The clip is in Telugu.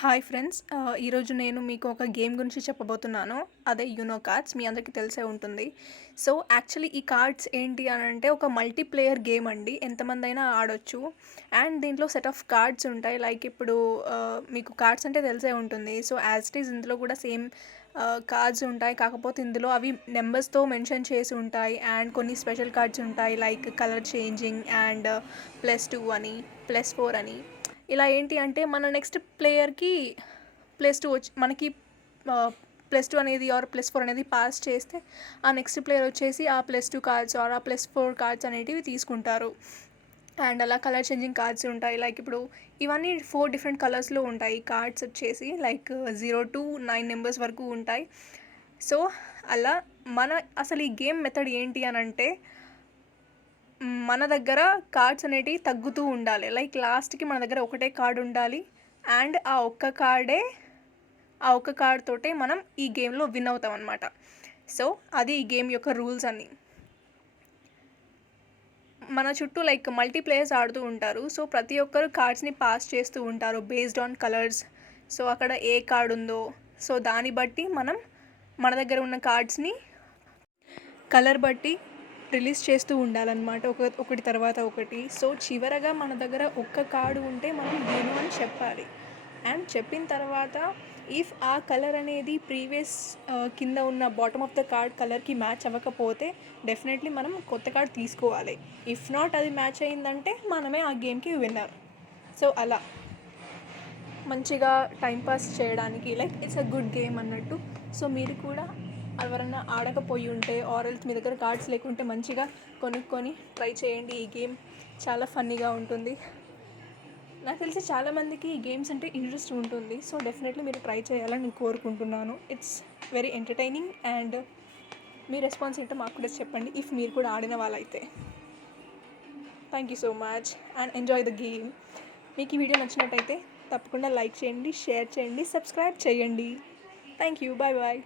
హాయ్ ఫ్రెండ్స్ ఈరోజు నేను మీకు ఒక గేమ్ గురించి చెప్పబోతున్నాను. అదే యూనో కార్డ్స్. మీ అందరికీ తెలిసే ఉంటుంది. సో యాక్చువల్లీ ఈ కార్డ్స్ ఏంటి అని అంటే ఒక మల్టీప్లేయర్ గేమ్ అండి. ఎంతమందైనా ఆడొచ్చు. అండ్ దీంట్లో సెట్ ఆఫ్ కార్డ్స్ ఉంటాయి. లైక్ ఇప్పుడు మీకు కార్డ్స్ అంటే తెలిసే ఉంటుంది. సో యాజ్ ఇట్ ఈజ్ ఇందులో కూడా సేమ్ కార్డ్స్ ఉంటాయి. కాకపోతే ఇందులో అవి నెంబర్స్తో మెన్షన్ చేసి ఉంటాయి. అండ్ కొన్ని స్పెషల్ కార్డ్స్ ఉంటాయి. లైక్ కలర్ చేంజింగ్ అండ్ +2 అని +4 అని. ఇలా ఏంటి అంటే మన నెక్స్ట్ ప్లేయర్కి +2 వచ్చి మనకి +2 అనేది ఆర్ +4 అనేది పాస్ చేస్తే ఆ నెక్స్ట్ ప్లేయర్ వచ్చేసి ఆ +2 కార్డ్స్ ఆర్ ఆ +4 కార్డ్స్ అనేటివి తీసుకుంటారు. అండ్ అలా కలర్ చేంజింగ్ కార్డ్స్ ఉంటాయి. లైక్ ఇప్పుడు ఇవన్నీ 4 డిఫరెంట్ కలర్స్లో ఉంటాయి. కార్డ్స్ వచ్చేసి లైక్ 0 to 9 నెంబర్స్ వరకు ఉంటాయి. సో అలా అసలు ఈ గేమ్ మెథడ్ ఏంటి అని అంటే మన దగ్గర కార్డ్స్ అనేటివి తగ్గుతూ ఉండాలి. లైక్ లాస్ట్కి మన దగ్గర ఒకటే కార్డ్ ఉండాలి. అండ్ ఆ ఒక్క కార్డ్ తోటే మనం ఈ గేమ్లో విన్ అవుతాం అనమాట. సో అది ఈ గేమ్ యొక్క రూల్స్ అన్నీ. మన చుట్టూ లైక్ మల్టీప్లేయర్స్ ఆడుతూ ఉంటారు. సో ప్రతి ఒక్కరు కార్డ్స్ని పాస్ చేస్తూ ఉంటారు బేస్డ్ ఆన్ కలర్స్. సో అక్కడ ఏ కార్డ్ ఉందో సో దాన్ని బట్టి మన దగ్గర ఉన్న కార్డ్స్ని కలర్ బట్టి రిలీజ్ చేస్తూ ఉండాలన్నమాట, ఒకటి తర్వాత ఒకటి. సో చివరగా మన దగ్గర ఒక్క కార్డు ఉంటే మనం విను అని చెప్పాలి. అండ్ చెప్పిన తర్వాత ఇఫ్ ఆ కలర్ అనేది ప్రీవియస్ కింద ఉన్న బాటమ్ ఆఫ్ ద కార్డ్ కలర్కి మ్యాచ్ అవ్వకపోతే డెఫినెట్లీ మనం కొత్త కార్డ్ తీసుకోవాలి. ఇఫ్ నాట్ అది మ్యాచ్ అయిందంటే మనమే ఆ గేమ్కి విన్నర్. సో అలా మంచిగా టైంపాస్ చేయడానికి like it's a good game అన్నట్టు. సో మీరు కూడా ఎవరన్నా ఆడకపోయి ఉంటే ఆర్ఎల్స్ మీ దగ్గర కార్డ్స్ లేకుంటే మంచిగా కొనుక్కొని ట్రై చేయండి. ఈ గేమ్ చాలా ఫన్నీగా ఉంటుంది. నాకు తెలిసి చాలామందికి ఈ గేమ్స్ అంటే ఇంట్రెస్ట్ ఉంటుంది. సో డెఫినెట్లీ మీరు ట్రై చేయాలని నేను కోరుకుంటున్నాను. It's very entertaining. And me response ఏంటో మాకు కూడా చెప్పండి ఇఫ్ మీరు కూడా ఆడిన వాళ్ళైతే. Thank you so much and enjoy the game. మీకు ఈ వీడియో నచ్చినట్టయితే తప్పకుండా లైక్ చేయండి, షేర్ చేయండి, సబ్స్క్రైబ్ చేయండి. Thank you. Bye bye.